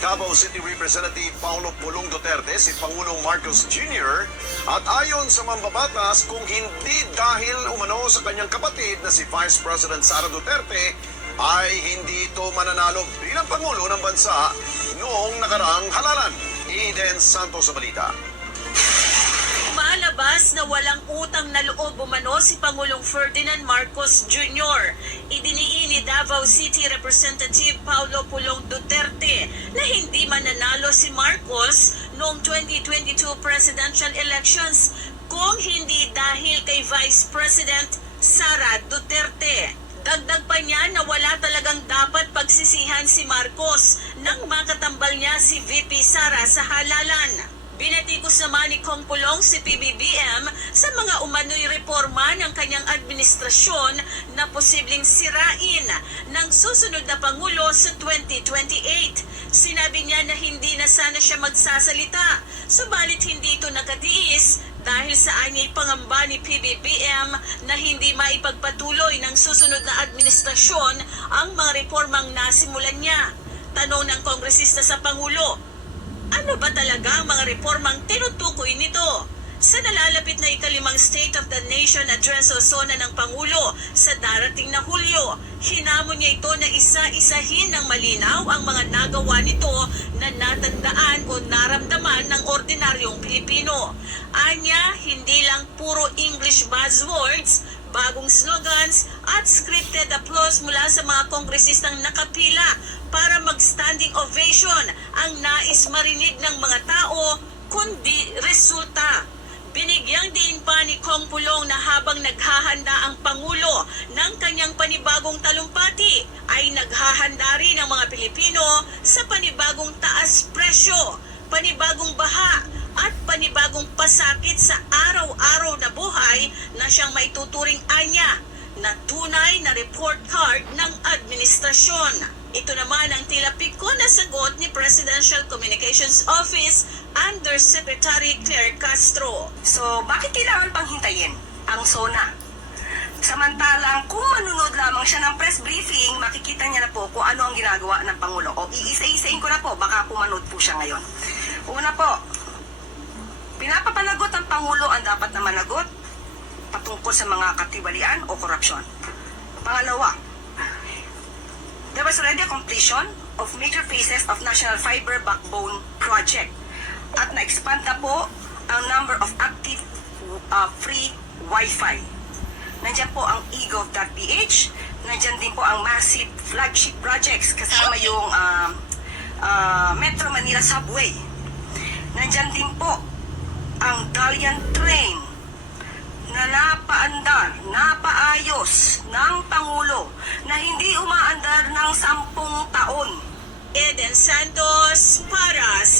Davao City Representative Paulo Pulong Duterte si Pangulong Marcos Jr. at ayon sa mambabatas kung hindi dahil umano sa kanyang kapatid na si Vice President Sara Duterte ay hindi ito mananalo bilang Pangulo ng bansa noong nakaraang halalan. Eden Santos sa balita. Malabas na walang utang na loob umano si Pangulong Ferdinand Marcos Jr. Idiniin ni Davao City Representative Paulo Pulong Duterte na hindi mananalo si Marcos noong 2022 presidential elections kung hindi dahil kay Vice President Sara Duterte. Dagdag pa niya na wala talagang dapat pagsisihan si Marcos nang makatambal niya si VP Sara sa halalan. Binatikos naman ni Kong Pulong si PBBM sa mga umano'y reforma ng kanyang administrasyon na posibleng sirain ng susunod na Pangulo sa 2028. Sinabi niya na hindi na sana siya magsasalita, subalit hindi ito nakatiis dahil sa anyay pangamba ni PBBM na hindi maipagpatuloy ng susunod na administrasyon ang mga reformang nasimulan niya. Tanong ng kongresista sa Pangulo, ano ba talaga ang mga reformang tinutukoy nito? Sa nalalapit na ikalimang State of the Nation Address o SONA ng Pangulo sa darating na Hulyo, hinamon niya ito na isa-isahin ng malinaw ang mga nagawa nito na natandaan o naramdaman ng ordinaryong Pilipino. Anya, hindi lang puro English buzzwords, bagong slogans at scripted applause mula sa mga kongresistang nakapila para mag-standing ovation ang nais marinig ng mga tao, kundi resulta. Binigyang din pa ni Kong Pulong na habang naghahanda ang Pangulo ng kanyang panibagong talumpati, ay naghahanda rin ang mga Pilipino sa panibagong taas presyo, panibagong baha, at panibagong pasakit sa araw-araw na buhay na siyang maituturing anya na tunay na report card ng administrasyon. Ito naman ang tila piko na sagot ni Presidential Communications Office Undersecretary Claire Castro. So, bakit kailangan pang hintayin ang SONA? Samantalang kung manunod lamang siya ng press briefing, makikita niya na po kung ano ang ginagawa ng Pangulo. O iisa-isain ko na po, baka pumanood po siya ngayon. Una po, pinapapanagot ang Pangulo ang dapat na managot patungkol sa mga katiwalian o korupsyon. Pangalawa, there was already a completion of major phases of National Fiber Backbone Project at na-expand na po ang number of active free Wi-Fi. Nandiyan po ang egov.ph, nandiyan din po ang massive flagship projects kasama yung Metro Manila Subway. Nandiyan din po ang Dalian Train na napaandar, napaayos ng Pangulo na hindi umaandar ng 10 taon. Eden Santos para sa